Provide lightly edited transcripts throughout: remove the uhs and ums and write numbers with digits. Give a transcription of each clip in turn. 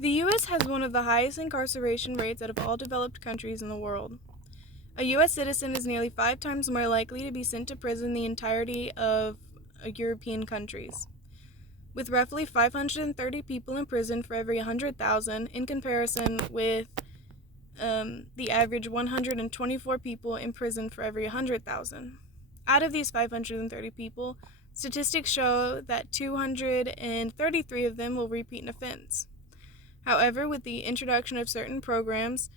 The U.S. has one of the highest incarceration rates out of all developed countries in the world. A U.S. citizen is nearly 5 times more likely to be sent to prison than the entirety of European countries. With roughly 530 people in prison for every 100,000, in comparison with the average 124 people in prison for every 100,000. Out of these 530 people, statistics show that 233 of them will repeat an offense. However, with the introduction of certain programs,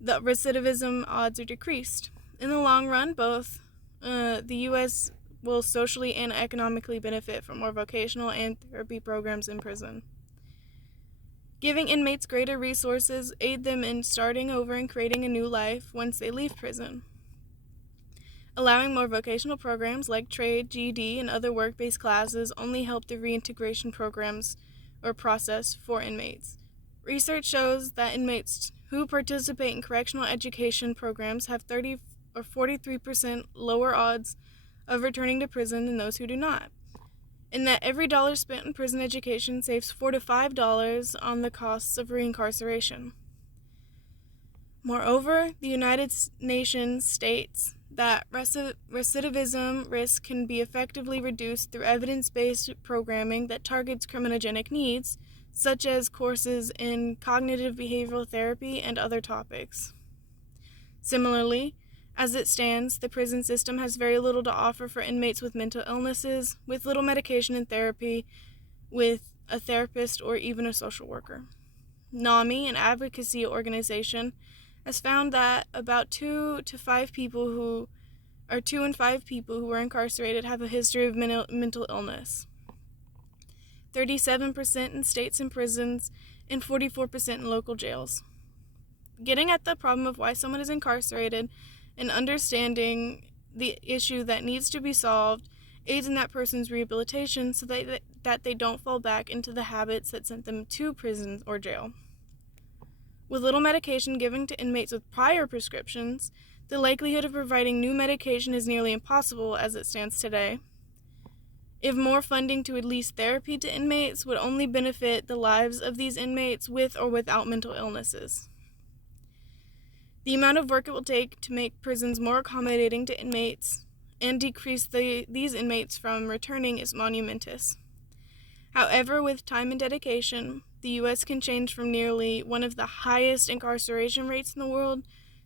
the recidivism odds are decreased. In the long run, both the U.S. will socially and economically benefit from more vocational and therapy programs in prison. Giving inmates greater resources aid them in starting over and creating a new life once they leave prison. Allowing more vocational programs like trade, GED, and other work-based classes only help the reintegration programs or process for inmates. Research shows that inmates who participate in correctional education programs have 30 or 43% lower odds of returning to prison than those who do not, and that every dollar spent in prison education saves $4 to $5 on the costs of reincarceration. Moreover, the United Nations states that recidivism risk can be effectively reduced through evidence-based programming that targets criminogenic needs, such as courses in cognitive behavioral therapy and other topics. Similarly, as it stands, the prison system has very little to offer for inmates with mental illnesses, with little medication and therapy, with a therapist or even a social worker. NAMI, an advocacy organization, has found that about 2 in 5 people who are incarcerated have a history of mental illness. 37% in states and prisons, and 44% in local jails. Getting at the problem of why someone is incarcerated and understanding the issue that needs to be solved aids in that person's rehabilitation so that they don't fall back into the habits that sent them to prison or jail. With little medication given to inmates with prior prescriptions, the likelihood of providing new medication is nearly impossible as it stands today. If more funding to at least therapy to inmates would only benefit the lives of these inmates with or without mental illnesses. The amount of work it will take to make prisons more accommodating to inmates and decrease these inmates from returning is monumentous. However, with time and dedication, the U.S. can change from nearly one of the highest incarceration rates in the world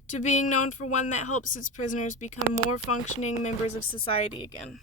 to being known for one that helps its prisoners become more functioning members of society again.